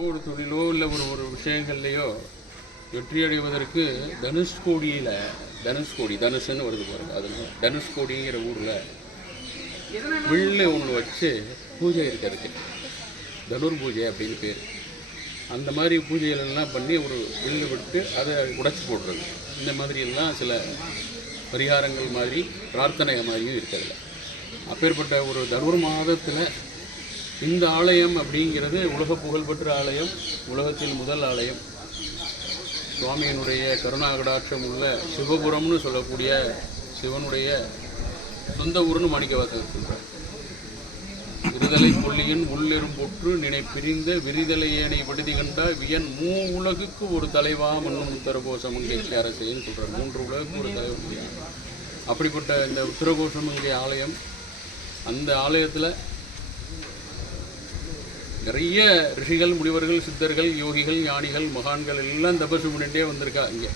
ஒரு தொழிலோ இல்லை ஒரு ஒரு விஷயங்கள்லையோ வெற்றி அடைவதற்கு தனுஷ்ன்னு வருது பாருங்க, அதனால தனுஷ்கோடிங்கிற ஊரில் வில்லு ஒன்று வச்சு பூஜை இருக்கிறதுக்கு தனுர் பூஜை அப்படின்னு பேர். அந்த மாதிரி பூஜைகளெல்லாம் பண்ணி ஒரு வில்லு விட்டு அதை உடைச்சி போடுறது, இந்த மாதிரியெல்லாம் சில பரிகாரங்கள் மாதிரி பிரார்த்தனை மாதிரியும் இருக்கிறதுல. அப்பேற்பட்ட ஒரு தனுர் மாதத்தில் இந்த ஆலயம் அப்படிங்கிறது உலக புகழ்பெற்ற ஆலயம், உலகத்தில் முதல் ஆலயம். சுவாமியினுடைய கருணாகடாட்சம் உள்ள சிவபுரம்னு சொல்லக்கூடிய சிவனுடைய சொந்த ஊர்னு மாணிக்கவாசகர் சொல்கிறார். விருதலை கொல்லியின் உள்ளெரும் பொற்று நினை பிரிந்த விரிதலை ஏனை விடுதி கண்டா வியன் உலகுக்கு ஒரு தலைவா மன்னும் உத்தரகோஷமங்கை அரசேன்னு சொல்கிறார். 3 உலகுக்கு ஒரு தலைவர். அப்படிப்பட்ட இந்த உத்தரகோஷமங்கை ஆலயம், அந்த ஆலயத்தில் நிறைய ரிஷிகள், முனிவர்கள், சித்தர்கள், யோகிகள், ஞானிகள், மகான்கள் எல்லாம் தபசு பண்ணிகிட்டே வந்திருக்கா இங்கே.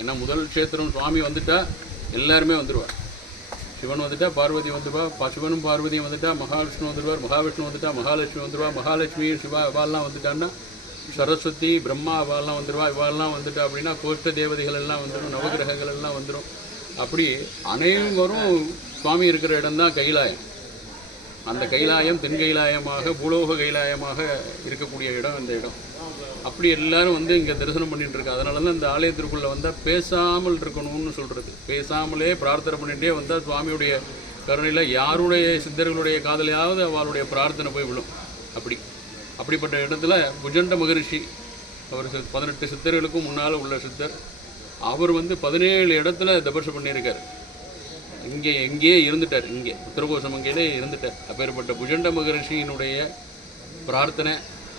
ஏன்னா முதல் க்ஷேத்திரம் சுவாமி வந்துட்டா எல்லாருமே வந்துடுவார். சிவன் வந்துட்டா பார்வதி வந்துடுவா, சிவனும் பார்வதியும் வந்துட்டா மகாவிஷ்ணு வந்துடுவார், மகாவிஷ்ணு வந்துட்டா மகாலட்சுமி வந்துடுவா, மகாலட்சுமி சிவா இவாள்லாம் வந்துட்டான்னா சரஸ்வதி பிரம்மா இவாள்லாம் வந்துடுவா, இவாள்லாம் வந்துட்டா அப்படின்னா கோஷ்ட தேவதைகள் எல்லாம் வந்துடும், நவகிரகங்கள் எல்லாம் வந்துடும். அப்படி அனைவரும் சுவாமி இருக்கிற இடம்தான் கைலாயம். அந்த கைலாயம் தென் கைலாயமாக பூலோக கைலாயமாக இருக்கக்கூடிய இடம் இந்த இடம். அப்படி எல்லாரும் வந்து இங்கே தரிசனம் பண்ணிட்டு இருக்கா. அதனால தான் இந்த ஆலயத்திற்குள்ளே வந்தால் பேசாமல் இருக்கணும்னு சொல்கிறது. பேசாமலே பிரார்த்தனை பண்ணிகிட்டே வந்தால் சுவாமியுடைய கருணையில் யாருடைய சித்தர்களுடைய காதலையாவது அவளுடைய பிரார்த்தனை போய் விழும். அப்படிப்பட்ட இடத்துல புஜண்ட மகரிஷி, அவர் 18 சித்தர்களுக்கும் முன்னால் உள்ள சித்தர். அவர் வந்து 17 இடத்துல தபசு பண்ணியிருக்கார். இங்கேயே இருந்துட்டார், இங்கே உத்தரகோஷமங்கையிலே இருந்துட்டார். அப்பேற்பட்ட புஜண்ட மகரிஷியினுடைய பிரார்த்தனை,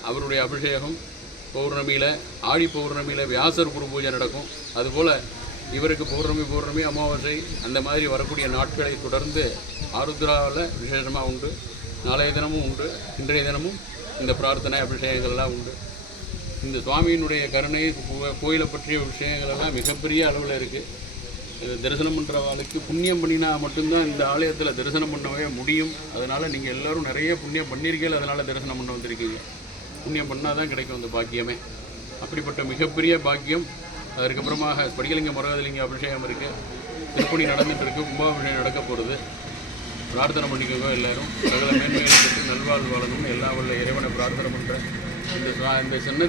அவருடைய அபிஷேகம் பௌர்ணமியில், ஆடி பௌர்ணமியில் வியாசர் குரு பூஜை நடக்கும். அதுபோல் இவருக்கு பௌர்ணமி அமாவாசை அந்த மாதிரி வரக்கூடிய நாட்களை தொடர்ந்து ஆருத்ராவில் விசேஷமாக உண்டு. நாளைய தினமும் உண்டு, இன்றைய தினமும் இந்த பிரார்த்தனை அபிஷேகங்கள்லாம் உண்டு. இந்த சுவாமியினுடைய கருணை, கோயிலை பற்றிய விஷயங்களெல்லாம் மிகப்பெரிய அளவில் இருக்குது. தரிசனம் பண்ணுறவாளுக்கு புண்ணியம் பண்ணினா மட்டும்தான் இந்த ஆலயத்தில் தரிசனம் பண்ணவே முடியும். அதனால் நீங்கள் எல்லோரும் நிறைய புண்ணியம் பண்ணியிருக்கீங்க, அதனால் தரிசனம் பண்ண வந்திருக்கீங்க. புண்ணியம் பண்ணால் தான் கிடைக்கும் அந்த பாக்கியமே. அப்படிப்பட்ட மிகப்பெரிய பாக்கியம். அதுக்கப்புறமாக படிகலிங்க மரகதலிங்க அபிஷேகம் இருக்குது, திருப்பணி நடந்துகிட்டு இருக்குது, கும்பாபிஷேகம் நடக்க போகிறது. பிரார்த்தனை பண்ணிக்கோங்க எல்லோரும். சகல மேன்மையை பெற்று நல்வாழ்வு வாழணும்னு எல்லா உள்ள இறைவனை பிரார்த்தனை பண்ணுறேன். இந்த சின்ன